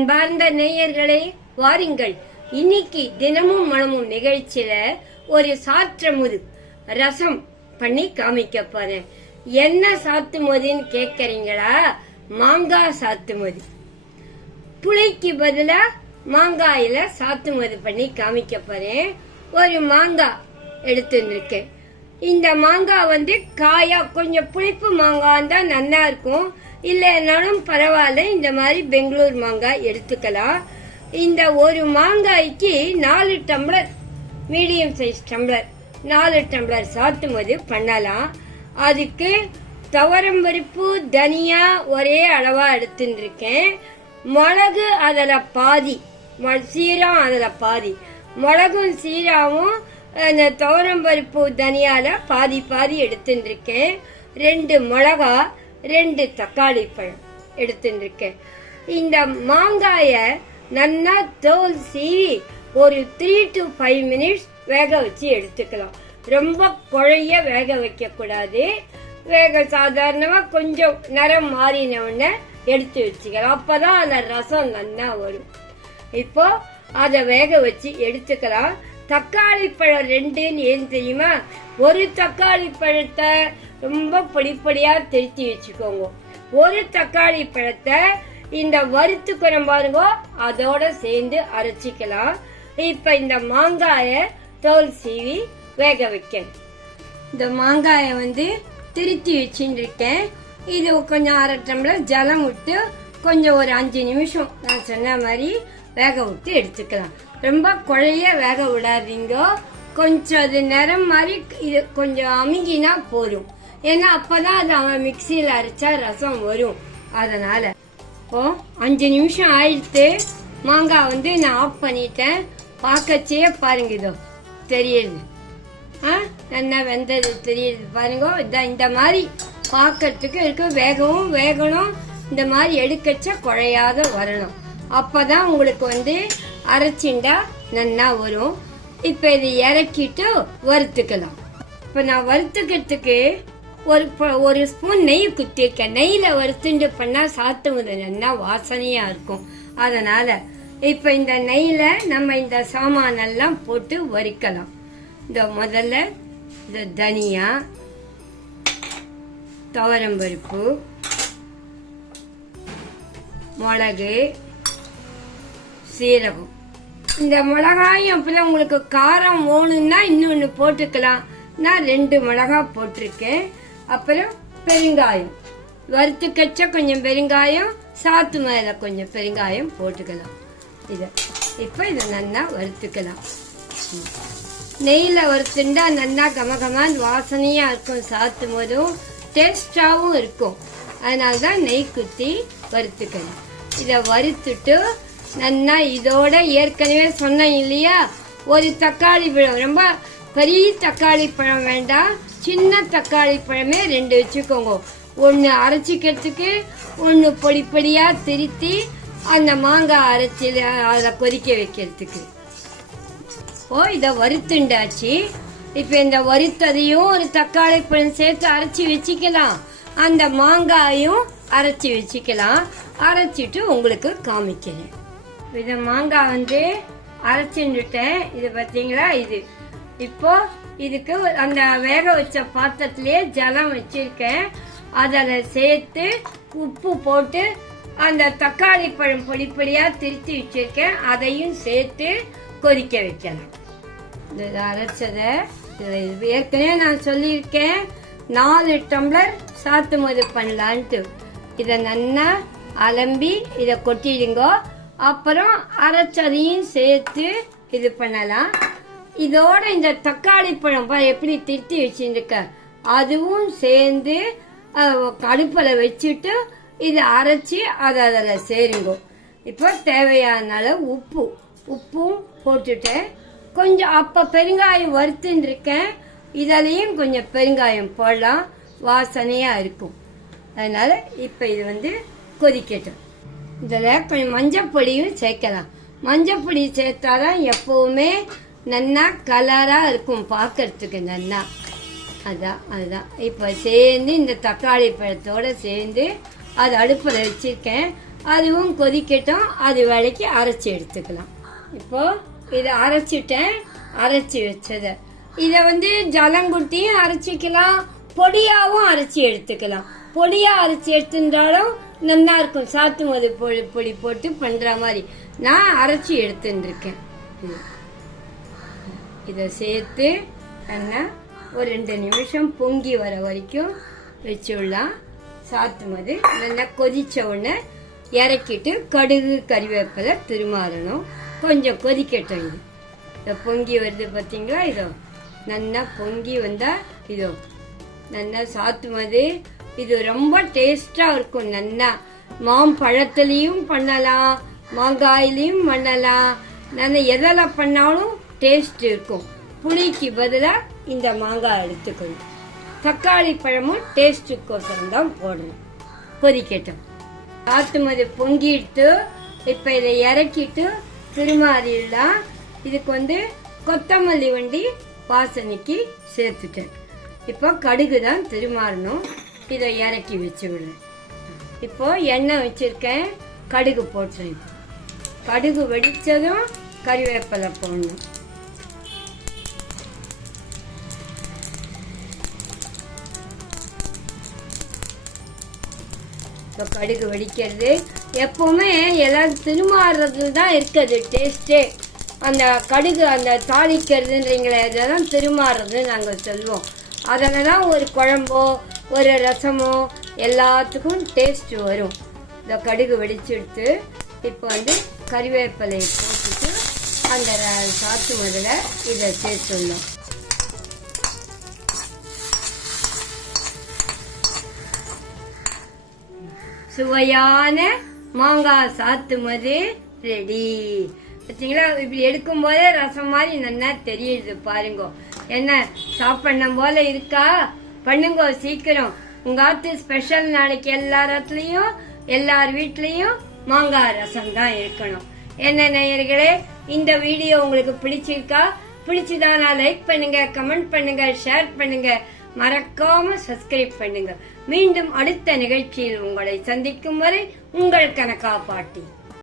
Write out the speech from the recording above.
அன்பார்ந்த நேயர்களே, வாருங்கள். இன்னைக்கு தினமும் மனமும் நிகழ்ச்சியில ஒரு சாற்றமுது ரசம் பண்ணி காமிக்க போறேன். என்ன சாத்துமதின்னு கேக்குறீங்களா? மாங்காய் சாத்துமதி. புளிக்கு பதிலா மாங்காயில சாத்துமதி பண்ணி காமிக்க போறேன். ஒரு மாங்காய் எடுத்துருக்கேன். இந்த மாங்காய் காயா கொஞ்சம் புளிப்பு மாங்காய் தான் நல்லா இருக்கும். இல்லைனாலும் பரவாயில்ல, இந்த மாதிரி பெங்களூர் மாங்காய் எடுத்துக்கலாம். இந்த ஒரு மாங்காய்க்கு 4 tumbler, medium size tumbler 4 tumbler சாத்துமதி பண்ணலாம். அதுக்கு துவரம்பருப்பு, தனியா ஒரே அளவா எடுத்துருக்கேன். மிளகு அதில் பாதி, சீரம் அதில் பாதி, மிளகும் சீராவும் அந்த துவரம்பருப்பு தனியால பாதி பாதி எடுத்துருக்கேன். 2 மிளகா, 2 தக்காளி பழம் எடுத்துருக்கேன். இந்த மாங்காய நல்லா தோல் சீவி ஒரு 3 to 5 மினிட்ஸ் வேக வச்சு எடுத்துக்கலாம். ரொம்ப குழைய வேக வைக்க கூடாது. சாதாரணமா கொஞ்சம் நிறம் மாறின உடனே எடுத்து வச்சுக்கலாம். அப்பதான் அந்த ரசம் நல்லா வரும். இப்போ அதை வேக வச்சு எடுத்துக்கலாம். தக்காளி பழம் 2ன்னு ஏன் தெரியுமா? ஒரு தக்காளி பழத்தை ரொம்ப பொடிப்பொடியா திருத்தி வச்சுக்கோங்க. ஒரு தக்காளி பழத்தை இந்த வறுத்துக்கிறோம் பாருங்க, அதோட சேர்ந்து அரைச்சிக்கலாம். இப்ப இந்த மாங்காய தோல் சீவி வேக வைக்கணும். இந்த மாங்காய திருத்தி வச்சுருக்கேன். இது கொஞ்சம் 1/2 டம்ளர் ஜலம் விட்டு கொஞ்சம் ஒரு 5 நிமிஷம் நான் சொன்ன மாதிரி வேக விட்டு எடுத்துக்கலாம். ரொம்ப குழைய வேக விடாதீங்க. கொஞ்சம் அது நிறம் மாதிரி இது கொஞ்சம் அமுங்கினா போதும். ஏன்னா அப்பதான் அது அவன் மிக்சியில அரைச்சா ரசம் வரும். அதனால இப்போ 5 நிமிஷம் ஆயிடுத்து. மாங்காய் நான் ஆஃப் பண்ணிட்டேன். பார்க்கச்சே பாருங்க, இதோ தெரியுது, நல்லா வெந்தது தெரியுது பாருங்க. இதான் இந்த மாதிரி பார்க்கறதுக்கு இருக்கு. வேகணும். இந்த மாதிரி எடுக்கச்ச குழையாத வரணும். அப்பதான் உங்களுக்கு அரைச்சிண்டா நல்லா வரும். இப்ப இதை இறக்கிட்டு வறுத்துக்கலாம். இப்ப நான் வறுத்துக்கிறதுக்கு ஒரு ஸ்பூன் நெய் குத்திருக்கேன். நெய்ல வறுத்துண்டு பண்ணா சாத்துவது நல்லா வாசனையா இருக்கும். அதனால இப்ப இந்த நெய்ல நம்ம இந்த சாமானெல்லாம் போட்டு வறுக்கலாம். இந்த முதல்ல இந்த தனியா, துவரம்பருப்பு, மிளகு, சீரகம். இந்த மிளகாயும் அப்பெல்லாம் உங்களுக்கு காரம் வேணும்னா இன்னொன்னு போட்டுக்கலாம். நான் 2 மிளகாய் போட்டிருக்கேன். அப்புறம் பெருங்காயம், வறுத்துக்கச்ச கொஞ்சம் பெருங்காயம், சாத்து மேல கொஞ்சம் பெருங்காயம் போட்டுக்கலாம். இப்ப இதை நல்லா வறுத்துக்கலாம். நெய்ல வறுத்துண்டா நல்லா கமகமான் வாசனையா இருக்கும். சாத்தும் போதும் டேஸ்டாவும் இருக்கும். அதனாலதான் நெய் குத்தி வறுத்துக்கணும். இதை வறுத்துட்டு நல்லா இதோட ஏற்கனவே சொன்னேன் இல்லையா, ஒரு தக்காளி பழம், ரொம்ப பெரிய தக்காளி பழம் வேண்டாம், சின்ன தக்காளி பழமே 2 வச்சுக்கோங்க. 1 அரைச்சிக்கிறதுக்கு, 1 பொடி பொடியா திருத்தி அந்த மாங்காய் அரைச்சி அதை கொதிக்க வைக்கிறதுக்கு. இதை வறுத்துண்டாச்சு. இப்ப இந்த வறுத்ததையும் ஒரு தக்காளி பழம் சேர்த்து அரைச்சி வச்சுக்கலாம். அந்த மாங்காயும் அரைச்சி வச்சுக்கலாம். அரைச்சிட்டு உங்களுக்கு காமிக்கிறேன். இத மாங்காய் அரைச்சுட்டேன். இது பாத்தீங்களா? இது இப்போ இதுக்கு அந்த வேக வச்ச பாத்திரத்திலேயே ஜலம் வச்சிருக்கேன். அதில் சேர்த்து உப்பு போட்டு அந்த தக்காளி பழம் பொடி பொடியா திருத்தி வச்சிருக்கேன். அதையும் சேர்த்து கொதிக்க வைக்கலாம். இது அரைச்சதை ஏற்கனவே நான் சொல்லியிருக்கேன், 4 டம்ளர் சாத்துமதி பண்ணலான்ட்டு. இதை நல்லா அலம்பி இதை கொட்டிடுங்க. அப்புறம் அரைச்சதையும் சேர்த்து இது பண்ணலாம். இதோட இந்த தக்காளி பழம் எப்படி திருத்தி வச்சிருக்க அதுவும் சேர்ந்து அடுப்பில் வச்சுட்டு இதை அரைச்சி அதை அதில் சேருங்க. இப்போ தேவையான அளவு உப்பும் போட்டுட்டேன். கொஞ்சம் அப்ப பெருங்காயம் வறுத்துன்னு இருக்கேன். இதிலையும் கொஞ்சம் பெருங்காயம் போடலாம், வாசனையா இருக்கும். அதனால இப்ப இது கொதிக்கட்டும். இதில் கொஞ்சம் மஞ்சள் பொடியும் சேர்க்கலாம். மஞ்சள் பொடி சேர்த்தாதான் எப்பவுமே நல்லா கலரா இருக்கும் பார்க்கறதுக்கு நல்லா. அதுதான் இப்ப சேர்ந்து இந்த தக்காளி பழத்தோட சேர்ந்து அது அடுப்பில் வச்சிருக்கேன். அதுவும் கொதிக்கட்டும். அது வேலைக்கு அரைச்சி எடுத்துக்கலாம். இப்போ இதை அரைச்சிட்டேன். அரைச்சி வச்சதை இதை ஜலங்குட்டியும் அரைச்சிக்கலாம், பொடியாவும் அரைச்சி எடுத்துக்கலாம். பொடியா அரைச்சி எடுத்துட்டாலும் நல்லா இருக்கும். சாத்து மது பொடி போட்டு பண்ற மாதிரி நான் அரைச்சி எடுத்துட்டு இருக்கேன். இதை சேர்த்து என்ன ஒரு 2 நிமிஷம் பொங்கி வர வரைக்கும் வச்சுடலாம். சாத்து மது நல்லா கொதிச்ச உடனே இறக்கிட்டு கடுகு கறிவேப்பிலை திருமாறணும். கொஞ்சம் கொதிக்கட்டும். இதை பொங்கி வருது பார்த்தீங்களா? இதோ நல்லா பொங்கி வந்தா இதோ நல்லா சாத்து மது. இது ரொம்ப டேஸ்டா இருக்கும். நல்லா மாம்பழத்திலையும் பண்ணலாம், மாங்காயிலையும் பண்ணலாம். நல்லா எதில் பண்ணாலும் டேஸ்ட் இருக்கும். புளிக்கு பதிலாக இந்த மாங்காய் எடுத்துக்கணும். தக்காளி பழமும் டேஸ்டுக்கோசரம் தான் போடணும். கொதிக்கட்டும். சாத்து மது பொங்கிட்டு இப்ப இதை இறக்கிட்டு திருமாறிடலாம். இதுக்கு கொத்தமல்லி வாசனைக்கு சேர்த்துட்டேன். இப்போ கடுகு தான் திருமாறணும். இதை இறக்கி வச்சு விடுறேன். இப்போ எண்ணெய் வச்சிருக்கேன். கடுகு போட்டுறேன். கடுகு வெடிச்சதும் கறிவேப்பிலை போடணும். இப்போ கடுகு வெடிக்கிறது. எப்பவுமே எல்லாரும் திருமாறுறதுல தான் இருக்குது டேஸ்டே. அந்த கடுகு அந்த தாளிக்கிறதுன்றீங்களே இதெல்லாம் திருமாறுறது நாங்கள் சொல்லுவோம். அதில் தான் ஒரு குழம்போ ஒரு ரசமோ எல்லாத்துக்கும் டேஸ்ட் வரும். இந்த கடுகு வெடிச்சுடுத்து இப்போ கறிவேப்பிலையை போட்டுட்டு அந்த சாத்து மதுல இதை சேர்த்துடணும். சுவையான மாங்காய் சாத்து மது ரெடி. பார்த்தீங்களா? இப்படி எடுக்கும் போதே ரசம் மாதிரி நல்லா தெரியுது பாருங்க. என்ன சாப்பிடணும் போல இருக்கா? பண்ணுங்க சீக்கிரம். உங்க ஆத்து ஸ்பெஷல் நாளைக்கு எல்லாத்துலயும் எல்லார் வீட்லயும் மாங்காய் ரசம் தான் இருக்கணும். என்ன நேயர்களே, இந்த வீடியோ உங்களுக்கு பிடிச்சிருக்கா? பிடிச்சதானா லைக் பண்ணுங்க, கமெண்ட் பண்ணுங்க, ஷேர் பண்ணுங்க, மறக்காம சப்ஸ்கிரைப் பண்ணுங்க. மீண்டும் அடுத்த நிகழ்ச்சியில் உங்களை சந்திக்கும் வரை உங்கள் கனகா பாட்டி.